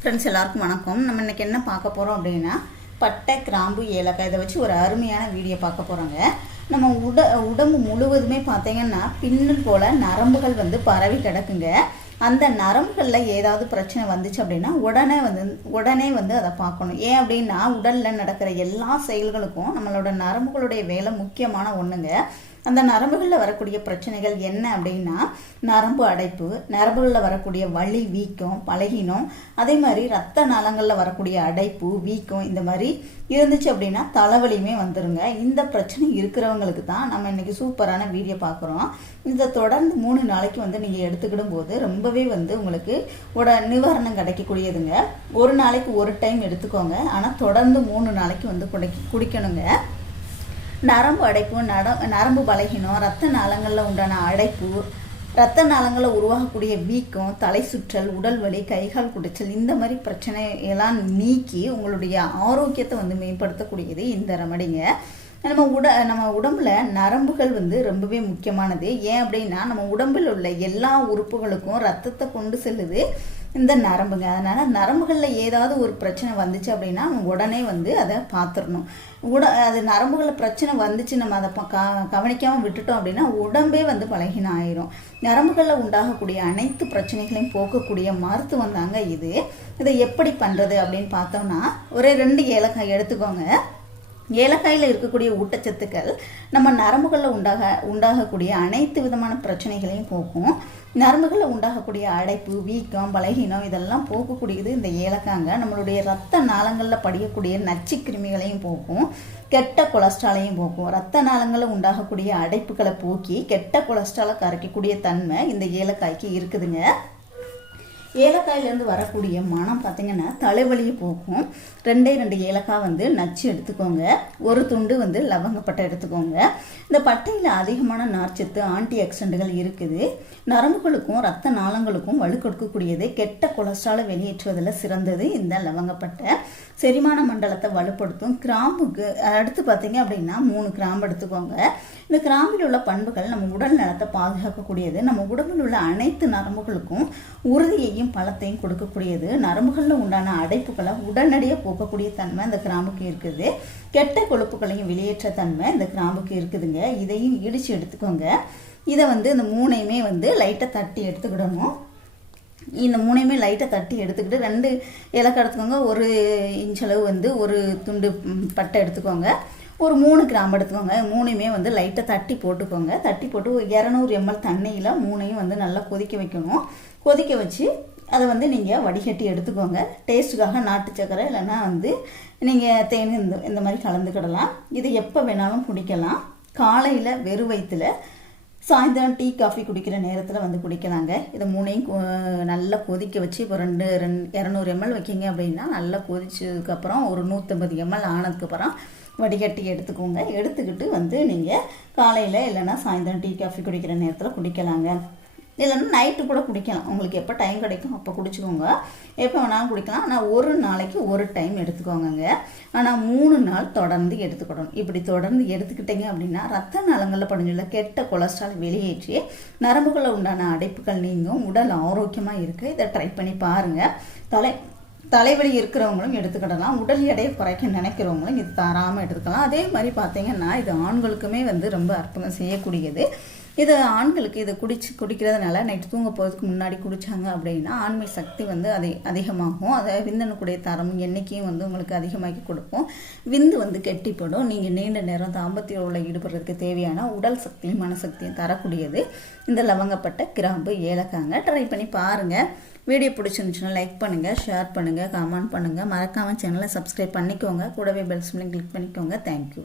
Friends எல்லாருக்கும் வணக்கம். நம்ம இன்றைக்கி என்ன பார்க்க போகிறோம் அப்படின்னா பட்டை கிராம்பு ஏலக்காய் இதை வச்சு ஒரு அருமையான வீடியோ பார்க்க போகிறோங்க நம்ம உட உடம்பு முழுவதுமே பார்த்தீங்கன்னா பின்னல் போல் நரம்புகள் வந்து பரவி கிடக்குங்க. அந்த நரம்புகளில் ஏதாவது பிரச்சனை வந்துச்சு அப்படின்னா உடனே வந்து உடனே வந்து அதை பார்க்கணும். ஏன் அப்படின்னா உடலில் நடக்கிற எல்லா செயல்களுக்கும் நம்மளோட நரம்புகளுடைய வேலை முக்கியமான ஒன்றுங்க அந்த நரம்புகளில் வரக்கூடிய பிரச்சனைகள் என்ன அப்படின்னா நரம்பு அடைப்பு நரம்புகளில் வரக்கூடிய வலி வீக்கம் பலகீனம் அதே மாதிரி ரத்த நலங்களில் வரக்கூடிய அடைப்பு வீக்கம் இந்த மாதிரி இருந்துச்சு அப்படின்னா தலைவலியுமே வந்துருங்க. இந்த பிரச்சனை இருக்கிறவங்களுக்கு தான் நம்ம இன்றைக்கி சூப்பரான வீடியோ பார்க்குறோம். இதை தொடர்ந்து மூணு நாளைக்கு வந்து நீங்கள் எடுத்துக்கிடும் போது ரொம்பவே வந்து உங்களுக்கு உட நிவாரணம் கிடைக்கக்கூடியதுங்க. ஒரு நாளைக்கு ஒரு டைம் எடுத்துக்கோங்க. ஆனால் தொடர்ந்து மூணு நாளைக்கு வந்து குடிக்க குடிக்கணுங்க. நரம்பு அடைப்பு நட நரம்பு பலகீனம் ரத்த நாளங்களில் உண்டான அடைப்பு ரத்த நாளங்களில் உருவாகக்கூடிய வீக்கம் தலை சுற்றல் உடல் வலி கைகால் குடைச்சல் இந்த மாதிரி பிரச்சனையெல்லாம் நீக்கி உங்களுடைய ஆரோக்கியத்தை வந்து மேம்படுத்தக்கூடியது இந்த ரெமடிங்க. நம்ம உட நம்ம உடம்புல நரம்புகள் வந்து ரொம்பவே முக்கியமானது. ஏன் அப்படின்னா நம்ம உடம்பில் உள்ள எல்லா உறுப்புகளுக்கும் ரத்தத்தை கொண்டு செல்லுது இந்த நரம்புங்க. அதனால் நரம்புகளில் ஏதாவது ஒரு பிரச்சனை வந்துச்சு அப்படின்னா உடனே வந்து அதை பார்த்துடணும். உட அது நரம்புகளில் பிரச்சனை வந்துச்சு நம்ம அதை க கவனிக்காமல் விட்டுட்டோம் அப்படின்னா உடம்பே வந்து பலகீனம் ஆயிரும் நரம்புகளில் உண்டாகக்கூடிய அனைத்து பிரச்சனைகளையும் போக்கக்கூடிய மருத்துவம் தாங்க இது. இதை எப்படி பண்ணுறது அப்படின்னு பார்த்தோம்னா ஒரே ரெண்டு ஏலக்காய் எடுத்துக்கோங்க. ஏலக்காயில் இருக்கக்கூடிய ஊட்டச்சத்துக்கள் நம்ம நரம்புகளில் உண்டாக உண்டாகக்கூடிய அனைத்து விதமான பிரச்சனைகளையும் போக்கும். நரம்புகளில் உண்டாகக்கூடிய அடைப்பு வீக்கம் பலகீனம் இதெல்லாம் போக்கக்கூடியது இந்த ஏலக்காங்க. நம்மளுடைய ரத்த நாளங்களில் படியக்கூடிய நச்சு கிருமிகளையும் போக்கும். கெட்ட கொலஸ்ட்ராலையும் போக்கும். ரத்த நாளங்களில் உண்டாகக்கூடிய அடைப்புகளை போக்கி கெட்ட கொலஸ்ட்ராலை கரைக்கக்கூடிய தன்மை இந்த ஏலக்காய்க்கு இருக்குதுங்க. ஏலக்காயிலேருந்து வரக்கூடிய மனம் பார்த்திங்கன்னா தலைவலியை போக்கும். ரெண்டே ரெண்டு ஏலக்காய் வந்து நச்சு எடுத்துக்கோங்க. ஒரு துண்டு வந்து லவங்கப்பட்டை எடுத்துக்கோங்க. இந்த பட்டையில் அதிகமான நார்ச்சத்து ஆன்டி ஆக்சிடென்ட்கள் இருக்குது. நரம்புகளுக்கும் ரத்த நாளங்களுக்கும் வலு கொடுக்கக்கூடியது. கெட்ட கொலஸ்ட்ராலை வெளியேற்றுவதில் சிறந்தது இந்த லவங்கப்பட்டை செரிமான மண்டலத்தை வலுப்படுத்தும். கிராம்புக்கு அடுத்து பார்த்தீங்க அப்படின்னா மூணு கிராம்பு எடுத்துக்கோங்க. இந்த கிராம்பில் உள்ள பண்புகள் நம்ம உடல் நலத்தை பாதுகாக்கக்கூடியது. நம்ம உடம்பில் உள்ள அனைத்து நரம்புகளுக்கும் உறுதியையும் பழத்தையும் கொடுக்கக்கூடியது. நரம்புகளில் உண்டான அடைப்புகளை உடனடியாக போக்கக்கூடிய தன்மை இந்த கிராம்புக்கு இருக்குது. கெட்ட கொழுப்புகளையும் வெளியேற்ற தன்மை இந்த கிராம்புக்கு இருக்குதுங்க. இதையும் இடித்து எடுத்துக்கோங்க. இதை வந்து இந்த மூணையுமே வந்து லைட்டாக தட்டி எடுத்துக்கிடணும். இந்த மூணையுமே லைட்டாக தட்டி எடுத்துக்கிட்டு ரெண்டு இலக்கை எடுத்துக்கோங்க ஒரு இன்ச்சளவு வந்து ஒரு துண்டு பட்டை எடுத்துக்கோங்க. ஒரு மூணு கிராம் எடுத்துக்கோங்க. மூணையுமே வந்து லைட்டாக தட்டி போட்டுக்கோங்க. தட்டி போட்டு ஒரு இரநூறு எம்எல் தண்ணியில் மூணையும் வந்து நல்லா கொதிக்க வைக்கணும். கொதிக்க வச்சு அதை வந்து நீங்கள் வடிகட்டி எடுத்துக்கோங்க. டேஸ்ட்டுக்காக நாட்டு சக்கரை இல்லைன்னா வந்து நீங்கள் தேன் இந்த இந்த மாதிரி கலந்துக்கிடலாம். இது எப்போ வேணாலும் குடிக்கலாம். காலையில் வெறும் வயிற்றில் சாயந்தரம் டீ காஃபி குடிக்கிற நேரத்தில் வந்து குடிக்கலாங்க. இதை மூணையும் நல்லா கொதிக்க வச்சு இப்போ ரெண்டு ரெண்டு இரநூறு எம்எல் வைக்கிங்க அப்படின்னா நல்லா கொதிச்சதுக்கப்புறம் ஒரு நூற்றம்பது எம்எல் ஆனதுக்கப்புறம் வடிகட்டி எடுத்துக்கோங்க. எடுத்துக்கிட்டு வந்து நீங்கள் காலையில் இல்லைன்னா சாயந்தரம் டீ காஃபி குடிக்கிற நேரத்தில் குடிக்கலாங்க. இல்லைன்னா நைட்டு கூட குடிக்கலாம். உங்களுக்கு எப்போ டைம் கிடைக்கும் அப்போ குடிச்சுக்கோங்க. எப்போ வேணாலும் குடிக்கலாம். ஆனால் ஒரு நாளைக்கு ஒரு டைம் எடுத்துக்கோங்க ஆனால் மூணு நாள் தொடர்ந்து எடுத்துக்கிடணும் இப்படி தொடர்ந்து எடுத்துக்கிட்டீங்க அப்படின்னா ரத்த நலங்களில் படிஞ்சுள்ள கெட்ட கொலஸ்ட்ரால் வெளியேற்றி நரம்புகளில் உண்டான அடைப்புகள் நீங்கும். உடல் ஆரோக்கியமாக இருக்குது இதை ட்ரை பண்ணி பாருங்கள் தலை தலைவலி இருக்கிறவங்களும் எடுத்துக்கிடலாம். உடல் எடையை குறைக்க நினைக்கிறவங்களும் இது தாராமல் எடுத்துக்கலாம். அதே மாதிரி பார்த்தீங்கன்னா இது ஆண்களுக்குமே வந்து ரொம்ப அற்புதம் செய்யக்கூடியது. இது ஆண்களுக்கு இதை குடிச்சு குடிக்கிறதுனால நைட்டு தூங்க போகிறதுக்கு முன்னாடி குடித்தாங்க அப்படின்னா ஆண்மை சக்தி வந்து அதை அதிகமாகும். அதை விந்தணுக்குடைய தரம் எண்ணிக்கையும் வந்து உங்களுக்கு அதிகமாக்கி கொடுப்போம் விந்து வந்து கெட்டிப்படும். நீங்கள் நீண்ட நேரம் தாம்பத்திய உள்ள ஈடுபடுறதுக்கு தேவையான உடல் சக்தியும் மனசக்தியும் தரக்கூடியது. இந்த லவங்கப்பட்ட கிராம்பு ஏலக்காங்க ட்ரை பண்ணி பாருங்கள் வீடியோ பிடிச்சிருந்துச்சுன்னா லைக் பண்ணுங்கள் ஷேர் பண்ணுங்கள் கமெண்ட் பண்ணுங்கள் மறக்காமல் சேனலை சப்ஸ்கிரைப் பண்ணிக்கோங்க. கூடவே பெல் சிம்லையும் கிளிக் பண்ணிக்கோங்க. Thank you